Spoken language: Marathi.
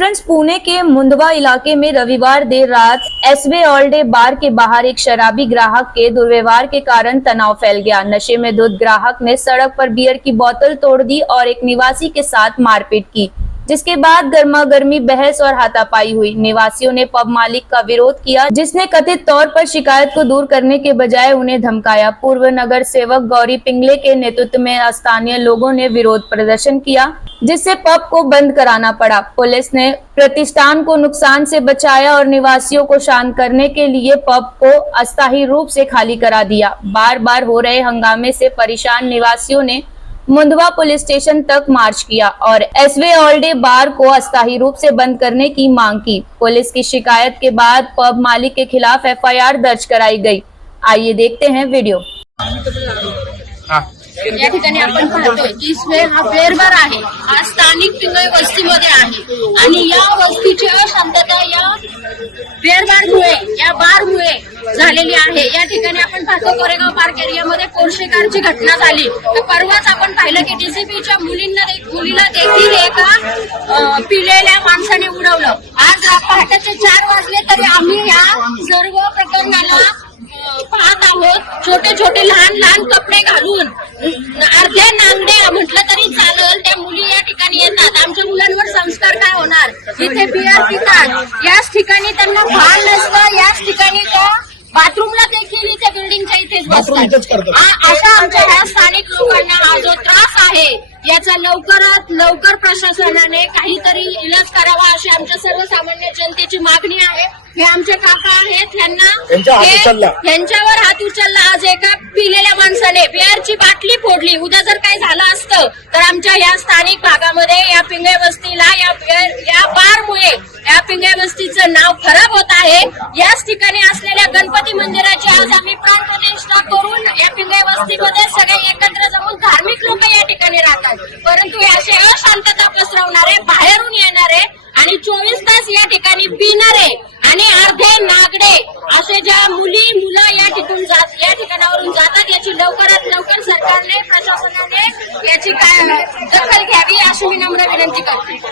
फ्रेंड्स, पुणे के मुंदवा इलाके में रविवार देर रात एसवे ऑल डे बार के बाहर एक शराबी ग्राहक के दुर्व्यवहार के कारण तनाव फैल गया। नशे में धुत ग्राहक ने सड़क पर बियर की बोतल तोड़ दी और एक निवासी के साथ मारपीट की, जिसके बाद गर्मागर्मी बहस और हाथापाई हुई। निवासियों ने पब मालिक का विरोध किया, जिसने कथित तौर पर शिकायत को दूर करने के बजाय उन्हें धमकाया। पूर्व नगर सेवक गौरी पिंगले के नेतृत्व में स्थानीय लोगों ने विरोध प्रदर्शन किया, जिससे पब को बंद कराना पड़ा। पुलिस ने प्रतिष्ठान को नुकसान से बचाया और निवासियों को शांत करने के लिए पब को अस्थायी रूप से खाली करा दिया। बार बार हो रहे हंगामे से परेशान निवासियों ने मुंदवा पुलिस स्टेशन तक मार्च किया और एसवे ऑल डे बार को अस्थायी रूप से बंद करने की मांग की। पुलिस की शिकायत के बाद पब मालिक के खिलाफ एफआईआर दर्ज कराई गई। आइए देखते हैं वीडियो। या ठिकाणी आपण पाहतोय की हा बेर बार आहे, हा स्थानिक पिंगळे वस्तीमध्ये आहे आणि या वस्तीची अशांतता या बेर बारमुळे, या बारमुळे झालेली आहे। या ठिकाणी आपण पाहतो कोरेगाव पार्क एरियामध्ये कोर्शेकारची घटना झाली, तर परवाच आपण पाहिलं की डीसीपीच्या मुलीला देखील एका पिलेल्या माणसाने उडवलं। आज पहाटेचे 4 वाजले तरी आम्ही या सर्व प्रकरणाला पाहत आहोत। छोटे छोटे लहान कपडे घालून अर्धे नांगडे म्हटलं तरी चालेल त्या मुली या ठिकाणी येतात। आमच्या मुलांवर संस्कार काय होणार? इथे बियर पितात, याच ठिकाणी त्यांना भान नसतं, याच ठिकाणी त्या बाथरूमला देखील इथे बिल्डिंगच्या इथेच बसतात। अशा आमच्या ह्या स्थानिक लोकांना हा जो त्रास आहे याचा लवकरात लवकर प्रशासनाने काहीतरी इलाज करावा अशी आमच्या सर्वसामान्य जनतेची मागणी आहे। हे आमचे काका आहेत, यांच्यावर हात उचलला। आज एका पिलेल्या माणसाने बिअरची बाटली फोडली। उद्या जर काही झालं असतं तर आमच्या या स्थानिक भागामध्ये या पिंगळे वस्तीला या बारमुळे या पिंगळे वस्तीचं नाव खराब होत आहे। याच ठिकाणी असलेल्या गणपती मंदिराची आज आम्ही प्राणप्रतिष्ठा करून या पिंगळे वस्तीमध्ये सगळे एकत्र जमून धार्मिक लोक या ठिकाणी राहतात, परंतु हे असे अशांतता पसरवणारे, बाहेरून येणारे आणि 24 तास या ठिकाणी पिणारे आणि अर्धे नागडे असे ज्या मुलं या ठिकाणावरून जातात, याची लवकरात लवकर सरकारने, प्रशासनाने याची दखल घ्यावी अशी मी नम्र विनंती करते।